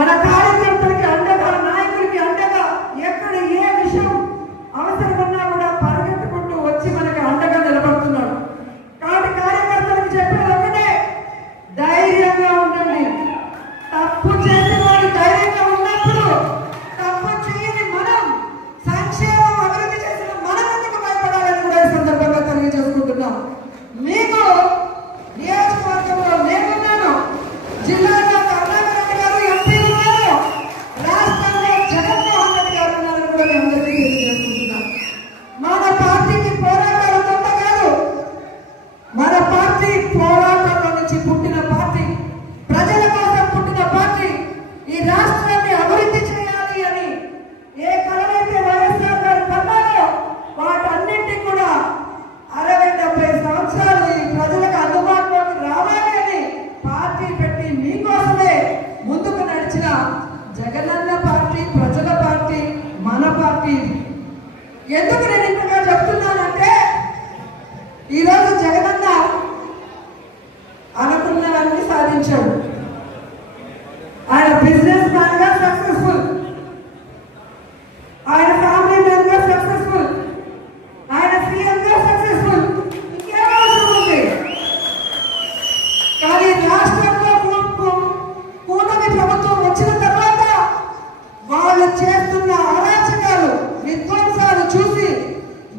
మన కార్యకర్తలకి అండగా, నాయకులకి అండగా, ఎక్కడ ఏ విషయం అవసరమన్నా కూడా పరిగెత్తుకుంటూ వచ్చి మనకి అండగా నిలబడుతున్నాడు. కాబట్టి కార్యకర్తలకు చెప్పేది ఒకటే, ధైర్యంగా ఉండండి. తప్పు చేసిన వాడు ధైర్యంగా ఉన్నప్పుడు తప్పు చేయని మనం, సంక్షేమం అభివృద్ధి చేసిన మనం ఎందుకు భయపడాలని కూడా ఈ సందర్భంగా తెలియజేసుకుంటున్నాం. మీకు నియోజకవర్గంలో నేనున్నాను, జిల్లాలో కరుణాకర్ గారు ఎంపీ ఉన్నారు, రాష్ట్రంలో జగన్మోహన్ రెడ్డి గారు ఉన్నారని కూడా మేము అందరికీ తెలియజేసుకుంటున్నాం. మన పార్టీకి పోరాటాలు కొత్త కాదు. మన పార్టీ పోరాటంలో నుంచి పుట్టిన పార్టీ, ప్రజల కోసం పుట్టిన పార్టీ. ఈ రాష్ట్రాన్ని అభివృద్ధి చేయాలి అని ఏ కలనైతే వైఎస్ఆర్ గారు కన్నారో వాటన్నింటినీ కూడా 60-70 సంవత్సరాలు ఈ ప్రజలకు అందుబాటులోకి రావాలి అని పార్టీ పెట్టి మీకోసమే ముందుకు నడిచిన జగనన్న పార్టీ, ప్రజల పార్టీ, మన పార్టీ. ఎందుకు నేను ఇంతగా చెప్తున్నానంటే, ఈరోజు జగనన్న అనుకున్నవన్నీ సాధించాడు. ఆయన బిజినెస్ మ్యాన్ గా సక్సెస్ఫుల్, ఆయన ఫ్యామిలీ మ్యాన్ గా సక్సెస్ఫుల్, ఆయన సీఎం గా సక్సెస్ఫుల్. ఇంకేం అవసరం ఉంది? కానీ రాష్ట్రంలో కూటమి ప్రభుత్వం వచ్చిన తర్వాత వాళ్ళు చేస్తున్న అరాచకాలు, విధ్వంసాలు చూసి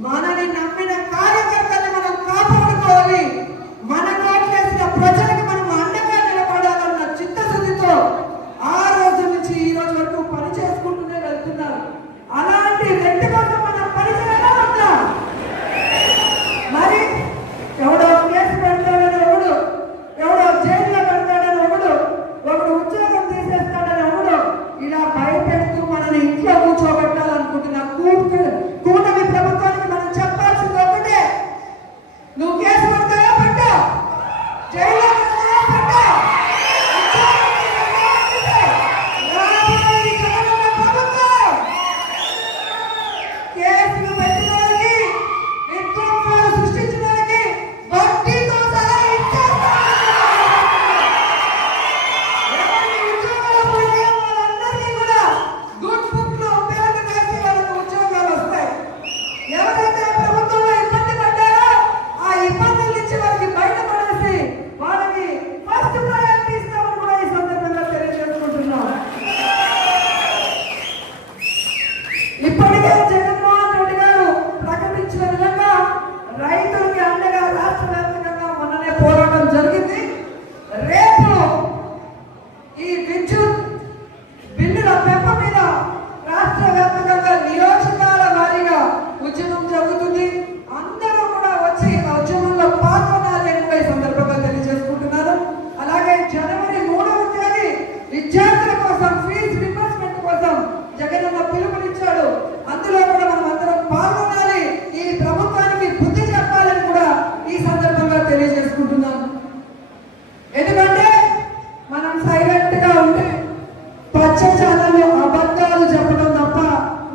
మనని నమ్మిన కార్యకర్తల్ని మనం కాపాడుకోవాలి, మన కోట్లేసిన ప్రజలకు మనం అండగా నిలబడాలన్న చిత్తశుద్ధితో ఆ రోజు నుంచి ఈ రోజు వరకు పని చేసుకుంటూనే వెళ్తున్నారు. అలాంటి వ్యక్తి కోసం మనం పని చేయాలంట. మరి ఎవడో కేసు పెడతాడని ఒకడు, ఎవడో జైల్లో పెడతాడని ఒకడు ఉద్యోగం తీసేస్తాడని ఒకడు ఇలా భయపెడుతూ మనని ఇంట్లో కూర్చోబెట్టాలనుకుంటున్న కూటమి ప్రభుత్వానికి మనం చెప్పాల్సింది ఒకటే, నువ్వు కేసు పెడతావా పెట్టా, జైల్లో పెడతావా పెట్టా, కేసులు పెట్టినోడికి, విధ్వంసాలు సృష్టించినోడికి వడ్డీతో సహా ఇచ్చేస్తాం. ఎవరికి ఉద్యోగాలు పోయినా వాళ్ళందరికీ కూడా గుడ్ బుక్ లో పేర్లు వేసి వాళ్ళకు ఉద్యోగాలు వస్తాయి. ఎవరైతే ప్రభుత్వంలో ఇబ్బంది పడ్డారో ఆ ఇబ్బందుల నుంచి వాళ్ళకి బయటపడేసి వాళ్ళకి ఫస్ట్ ప్రయారిటీ ఇస్తామని కూడా ఈ సందర్భంగా తెలియజేసుకుంటున్నాం. ఇప్పటికే జగన్మోహన్ రెడ్డి గారు ప్రకటించిన విధంగా రైతులకి అండగా రాష్ట్ర వ్యాప్తంగా మొన్ననే పోరాటం జరిగింది. రేపు ఈ విద్యుత్ బిల్లుల పెంపు మీద రాష్ట్ర వ్యాప్తంగా నియోజకాల వారీగా ఉద్యమం జరుగుతుంది. అందరూ కూడా వచ్చి ఆ ఉద్యమంలో పాల్గొనాలి అని కూడా ఈ సందర్భంగా తెలియజేసుకుంటున్నారు. అలాగే జనవరి 3వ తేదీ విద్యార్థుల కోసం ఫీజు రింబర్స్మెంట్ కోసం జగనన్న పిలుపునిచ్చాడు. అందులో కూడా మనం అందరం పాల్గొనాలి, ఈ ప్రభుత్వానికి బుద్ధి చెప్పాలని కూడా ఈ సందర్భంగా తెలియజేసుకుంటున్నాను. ఎందుకంటే మనం సైలెంట్ గా ఉంటే పచ్చ ఛానల్లో అబద్ధాలు చెప్పడం తప్ప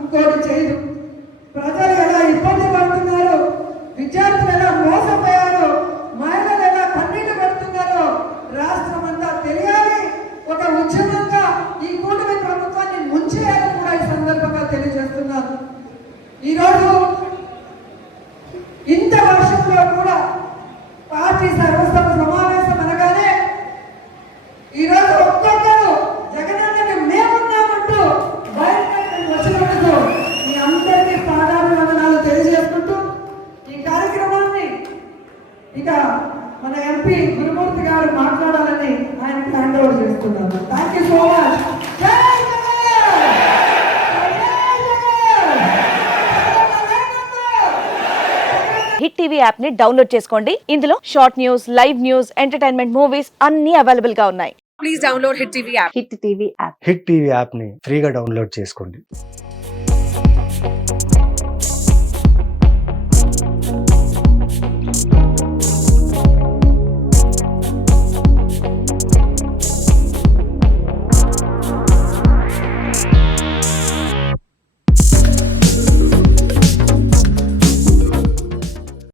ఇంకోటి చేయదు. ప్రజలు ఎలా ఇబ్బంది పడుతున్నారు, విద్యార్థులు ఎలా మోసపోయారు, మహిళలు ఎలా కన్నీళ్లు పెడుతున్నారో రాష్ట్రం అంతా తెలియాలి. ఒక ఉద్యమంగా ఈ కూటమి ప్రభుత్వాన్ని ముంచేయాలని కూడా ఈ సందర్భంగా తెలియజేస్తున్నారు. ఈరోజు ఇంత వర్షంలో కూడా పార్టీ సర్వసభ సమావేశం అనగానే ఈరోజు ఒక్కొక్కరు జగనన్నకి మేమున్నామంటూ బయటకు వచ్చినందుకు మీ అందరికీ పాదాభివందనాలు తెలియజేసుకుంటూ ఈ కార్యక్రమాన్ని ఇక మన ఎంపీ గురుమూర్తి గారు మాట్లాడాలని ఆయనకి హ్యాండ్ ఓవర్ చేస్తున్నాను. Thank you so much. జై జగన్! హిట్ టీవీ యాప్ ని డౌన్లోడ్ చేసుకోండి. ఇందులో short news, live news, entertainment movies అన్ని అవైలబుల్ గా ఉన్నాయి. Please download hit TV app. Hit TV యాప్ని ఫ్రీగా డౌన్లోడ్ చేసుకోండి.